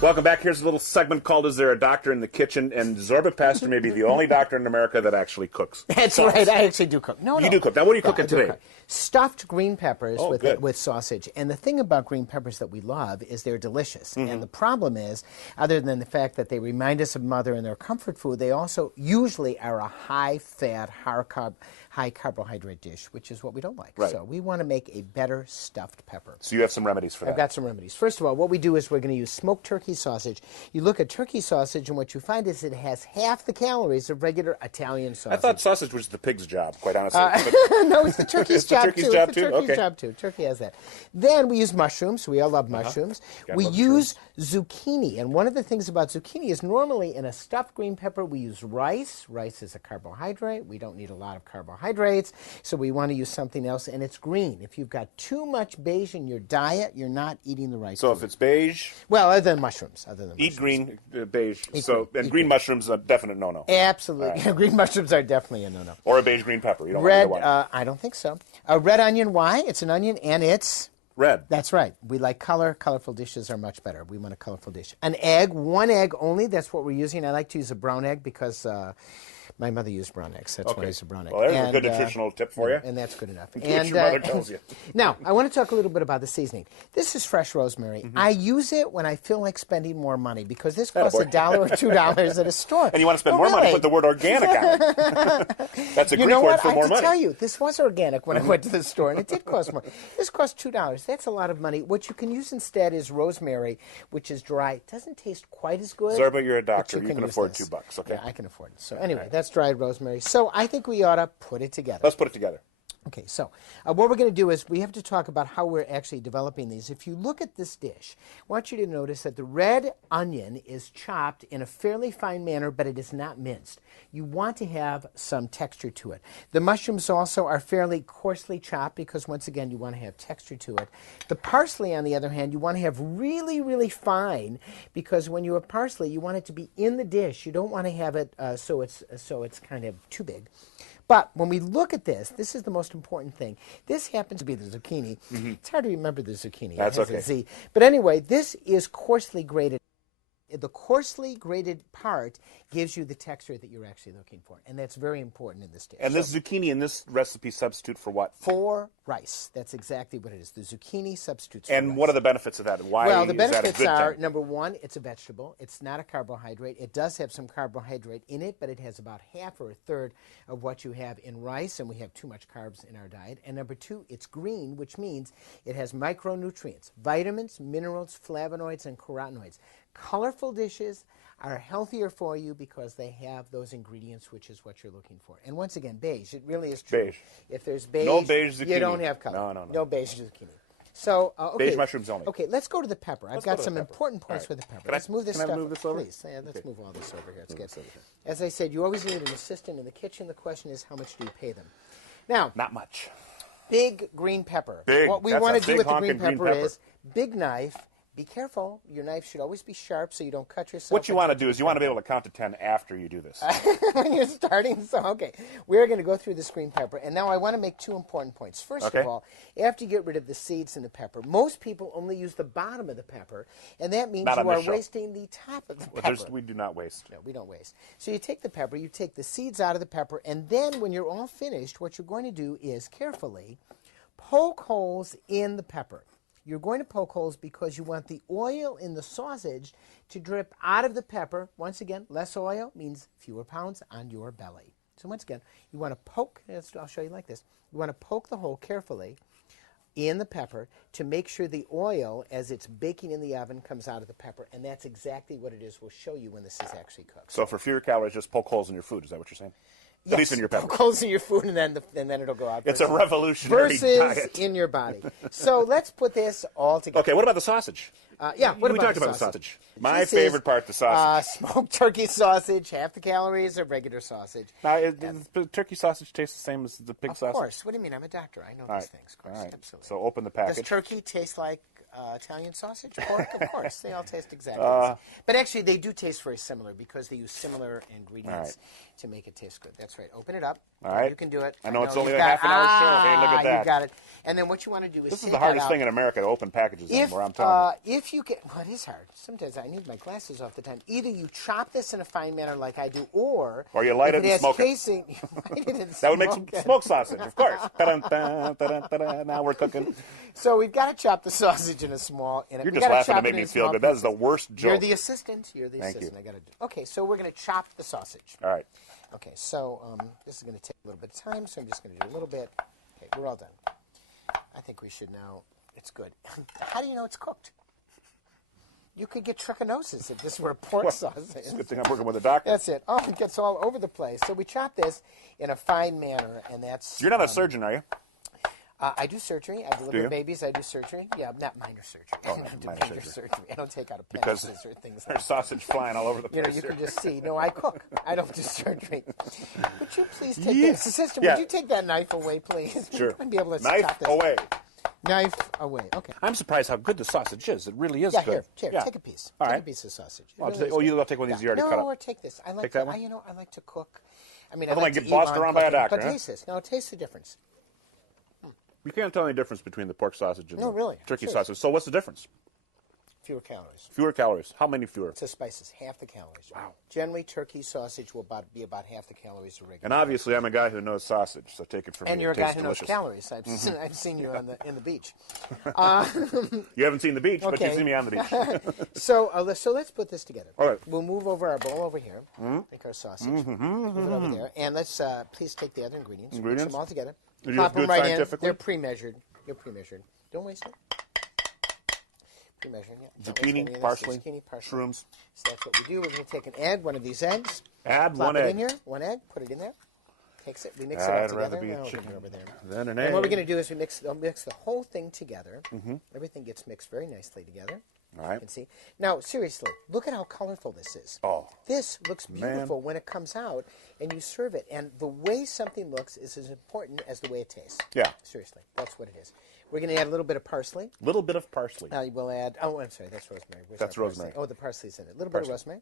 Welcome back. Here's a little segment called Is There a Doctor in the Kitchen? And Zorba Pastor may be the only doctor in America that actually cooks. That's sauce. right. I actually do cook. No, You do cook. Now, what are you cooking today? Stuffed green peppers good. with sausage. And the thing about green peppers that we love is they're delicious. And the problem is, other than the fact that they remind us of mother and they're comfort food, they also usually are a high-fat, high-carbohydrate dish, which is what we don't like. Right. So we want to make a better stuffed pepper. So you have some remedies for that. I've got some remedies. First of all, what we do is we're going to use smoked turkey sausage. You look at turkey sausage, and what you find is it has half the calories of regular Italian sausage. I thought sausage was the pig's job, quite honestly. No, it's the turkey's job, turkey's too. job It's the too? turkey's Okay. job, too. Turkey has that. Then we use mushrooms. We all love mushrooms. We use zucchini. And one of the things about zucchini is normally in a stuffed green pepper, we use rice. Rice is a carbohydrate. We don't need a lot of carbohydrates, so we want to use something else, and it's green. If you've got too much beige in your diet, you're not eating the right So food. if it's beige, well, other than mushrooms. eat green, beige. Eat green. Green mushrooms, a definite no-no. Absolutely. Right. Green mushrooms are definitely a no-no. Or a beige green pepper. You don't red, want either one. I don't think so. A red onion, why? It's an onion, and it's... red. That's right. We like color. Colorful dishes are much better. We want a colorful dish. An egg, one egg only. That's what we're using. I like to use a brown egg because my mother used brown eggs. That's why I use a brown egg. Well, there's a good nutritional tip for you. And that's good enough. What your mother tells you. Now, I want to talk a little bit about the seasoning. This is fresh rosemary. I use it when I feel like spending more money because this costs $1 or $2 at a store. And you want to spend more money, put the word organic on it. That's a Greek word for more money. I have to tell you, this was organic when I went to the store, and it did cost more. This cost $2. That's a lot of money. What you can use instead is rosemary, which is dry. It doesn't taste quite as good. Zorba, you're a doctor. You can afford $2, okay? Yeah, I can afford it. So anyway, that's dried rosemary. So I think we ought to put it together. Let's put it together. Okay, so what we're going to do is we have to talk about how we're actually developing these. If you look at this dish, I want you to notice that the red onion is chopped in a fairly fine manner, but it is not minced. You want to have some texture to it. The mushrooms also are fairly coarsely chopped because, once again, you want to have texture to it. The parsley, on the other hand, you want to have really, really fine because when you have parsley, you want it to be in the dish. You don't want to have it so it's kind of too big. But when we look at this, this is the most important thing. This happens to be the zucchini. It's hard to remember the zucchini. That's okay. A Z. But anyway, this is coarsely grated. The coarsely grated part gives you the texture that you're actually looking for, and that's very important in this dish. And this zucchini in this recipe substitute for what? For rice. That's exactly what it is. The zucchini substitutes for rice. And what are the benefits of that? Why well, the is that a benefits good are, thing? number one, it's a vegetable. It's not a carbohydrate. It does have some carbohydrate in it, but it has about half or a third of what you have in rice, and we have too much carbs in our diet. And number two, it's green, which means it has micronutrients, vitamins, minerals, flavonoids, and carotenoids. Colorful dishes are healthier for you because they have those ingredients, which is what you're looking for. And once again, beige. It really is true. Beige. If there's beige, no beige zucchini. You don't have color. No. No beige zucchini. So, okay. Beige mushrooms only. Okay, let's go to the pepper. I've got some important points with the pepper. Let's move this Can stuff. I move this over? Please. Yeah, let's move all this over here. It's good. As I said, you always need an assistant in the kitchen. The question is, how much do you pay them? Now, not much. Big green pepper. Big. What we That's want a to do big with the honking green pepper is big knife. Be careful. Your knife should always be sharp so you don't cut yourself. What you want to do is you want to be able to count to 10 after you do this. When you're starting. So, okay, we're going to go through this green pepper. And now I want to make two important points. First of all, after you get rid of the seeds in the pepper, most people only use the bottom of the pepper, and that means you are wasting the top of the pepper. We do not waste. No, we don't waste. So you take the pepper, you take the seeds out of the pepper, and then when you're all finished, what you're going to do is carefully poke holes in the pepper. You're going to poke holes because you want the oil in the sausage to drip out of the pepper. Once again, less oil means fewer pounds on your belly. So once again, you want to poke, I'll show you like this. You want to poke the hole carefully in the pepper to make sure the oil, as it's baking in the oven, comes out of the pepper. And that's exactly what it is. We'll show you when this is actually cooked. So for fewer calories, just poke holes in your food. Is that what you're saying? Yes, at least in your pepper. Poke holes in your food, and then it'll go out. It's a revolutionary versus diet. in your body. So let's put this all together. Okay, what about the sausage? We talked about the sausage. My favorite part, the sausage. Smoked turkey sausage, half the calories of regular sausage. Now, does the turkey sausage taste the same as the pig sausage? Of course. What do you mean? I'm a doctor. I know these things. Of course, all right. Absolutely. So open the package. Does turkey taste like Italian sausage? Pork? Of course. They all taste exactly the same. But actually, they do taste very similar because they use similar ingredients. to make it taste good. That's right. Open it up. All right. You can do it. I know it's only a half an hour show. Hey, look at that. You got it. And then what you want to do is This is take the hardest that out. thing in America to open packages anymore, I'm telling you. If you get, well, it is hard. Sometimes I need my glasses off the time. Either you chop this in a fine manner like I do, or you light it if and has smoke casing, you light it and That would make some smoke it. smoked sausage, of course. Ta-dun, ta-dun. Now we're cooking. So we've got to chop the sausage in a small. You're just laughing to make me feel good. That is the worst joke. You're the assistant. You're the assistant. you. I got to do. Okay, so we're going to chop the sausage. All right. Okay, so this is going to take a little bit of time, so I'm just going to do a little bit. Okay, we're all done. I think we should now. It's good. How do you know it's cooked? You could get trichinosis if this were pork sausage. It's a good thing I'm working with a doctor. That's it. Oh, it gets all over the place. So we chop this in a fine manner, and that's. You're not a surgeon, are you? I do surgery. I deliver you? babies. I do surgery. Yeah, not minor surgery. Oh, I don't do minor major surgery. surgery. I don't take out Because appendices or things like there's sausage flying all over the You know, place. you here. can just see. No, I cook. I don't do surgery. Would you please take Yes. that? Sister, Yeah. would you take that knife away, please? Sure. We're be able to Knife chop this. away. Knife away. Okay. I'm surprised how good the sausage is. It really is Yeah, good. here, Yeah. take a piece. All Take right. a piece of sausage. It Well, really is you good. will take one of these you already no, cut up. or take this. I like Take to, that one? I like to cook. I mean, I I don't like like to get bossed eat while I'm around by a cooking, doctor, But huh? taste this. No, taste the difference. You can't tell any difference between the pork sausage and No, the really. turkey Seriously. sausage. So what's the difference? Fewer calories. Fewer calories. How many fewer? It's the spices, half the calories. Wow. Generally, turkey sausage will be about half the calories of regular. And obviously, I'm a guy who knows sausage, so take it from me. And you're a It guy tastes who delicious. knows calories. I've seen you in the beach. You haven't seen the beach, but Okay. you've seen me on the beach. So let's put this together. All right. We'll move over our bowl over here. Take our sausage. Move it over there. And let's please take the other ingredients. Mix Ingredients? them all together. Are you Plop good them right in. scientifically? They're pre-measured. They're pre-measured. Don't waste it. Pre-measured, yeah. Don't waste any of Zucchini, this. parsley, Zucchini, parsley. shrooms. So that's what we do. We're going to take an egg, one of these eggs. Add Plop one it egg. in here. One egg. Put it in there. Takes it. We mix it I'd up rather together. be a Now we'll chicken get it over there. Then an And egg. what we're going to do is we mix the whole thing together. Everything gets mixed very nicely together. All right. You can see. Now, seriously, look at how colorful this is. Oh. This looks beautiful when it comes out and you serve it. And the way something looks is as important as the way it tastes. Yeah. Seriously, that's what it is. We're going to add a little bit of parsley. Little bit of parsley. We'll add, I'm sorry, that's rosemary. Where's That's our parsley? rosemary. Oh, the parsley's in it. A little bit of rosemary.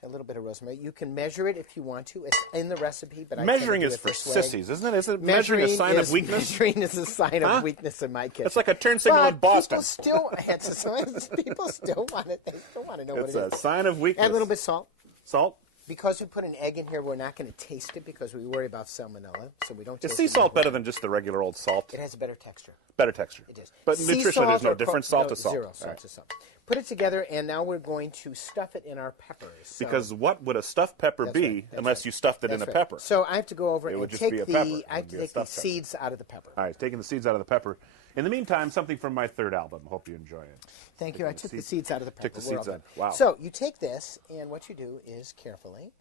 So a little bit of rosemary. You can measure it if you want to. It's in the recipe, but Measuring I is tend to do for it this way. sissies, isn't it? Isn't measuring a sign of weakness? Measuring is a sign Huh? of weakness in my kitchen. It's like a turn signal But in Boston. People still, it's a sign, people still want it. They still want to know It's what a it is. sign of weakness. Add a little bit of salt. Salt. Because we put an egg in here, we're not going to taste it because we worry about salmonella, so we don't Is taste sea it. salt better than just the regular old salt? It has a better texture. Better texture. It is. But Sea nutritionally, salt there's no or difference. co- Salt no, to salt. Zero All salt right. to salt. Put it together, and now we're going to stuff it in our peppers. So Because what would a stuffed pepper That's be right, that's unless right. you stuffed it in that's a right. pepper? So I have to go over It and would just take be a the. pepper. It I have would to be a take the stuffed pepper. seeds out of the pepper. All right, taking the seeds out of the pepper. In the meantime, something from my third album. Hope you enjoy it. Thank you. I took the seeds out of the pepper. Took the We're all seeds out. done. Wow. So you take this, and what you do is carefully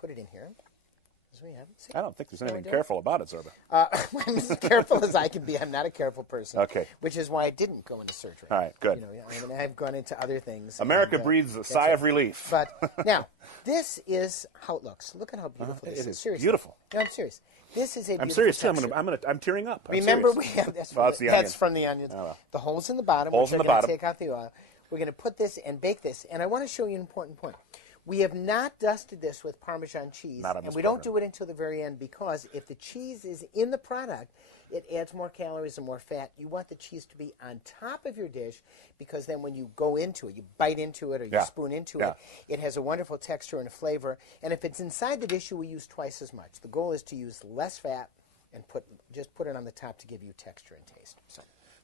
put it in here, as we have. See? I don't think there's what I anything do? careful about it, Zorba. I'm as careful as I can be. I'm not a careful person. Okay. Which is why I didn't go into surgery. All right, good. You know, I mean, I've gone into other things. America and, breathes a that's sigh it. of relief. But now, this is how it looks. Look at how beautiful It this is Seriously. beautiful. No, I'm serious. This is a I'm beautiful serious too. texture. I'm tearing up. I'm Remember, serious. we have that's Well, from, it's the that's onion. from the onions. Oh, well. The holes in the bottom, Holes which in are the going to bottom. take out the oil. We're going to put this and bake this. And I want to show you an important point. We have not dusted this with Parmesan cheese, Not on and this we don't program. do it until the very end because if the cheese is in the product, it adds more calories and more fat. You want the cheese to be on top of your dish because then when you go into it, you bite into it or you Yeah. spoon into Yeah. it, it has a wonderful texture and a flavor. And if it's inside the dish, you will use twice as much. The goal is to use less fat and just put it on the top to give you texture and taste.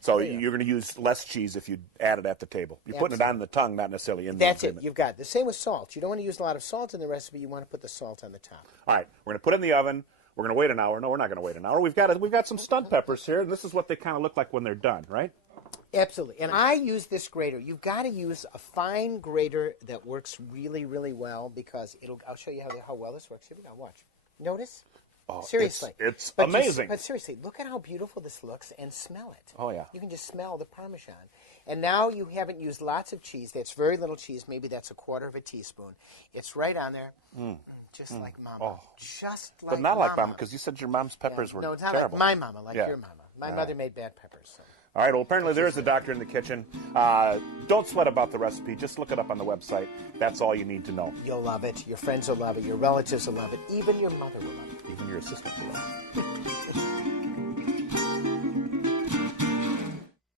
So you're going to use less cheese if you add it at the table. You're putting it on the tongue, not necessarily in the That's it. agreement. You've got it. The same with salt. You don't want to use a lot of salt in the recipe. You want to put the salt on the top. All right, we're going to put it in the oven. We're going to wait an hour. No, we're not going to wait an hour. We've got some stunned peppers here, and this is what they kind of look like when they're done, right? Absolutely. And I use this grater. You've got to use a fine grater that works really, really well because I'll show you how well this works. Here we go. Watch. Notice? Oh, Seriously. It's But amazing. But seriously, look at how beautiful this looks and smell it. Oh, yeah. You can just smell the Parmesan. And now you haven't used lots of cheese. That's very little cheese. Maybe that's a quarter of a teaspoon. It's right on there. Just like Mama. Oh. Just like But not like Mama. Mama, because you said your mom's peppers were No, it's not terrible. like my mama, like Yeah. your mama. My mother made bad peppers. So. All right, well, apparently there is a doctor in the kitchen. Don't sweat about the recipe. Just look it up on the website. That's all you need to know. You'll love it. Your friends will love it. Your relatives will love it. Even your mother will love it. Even your assistant will love it.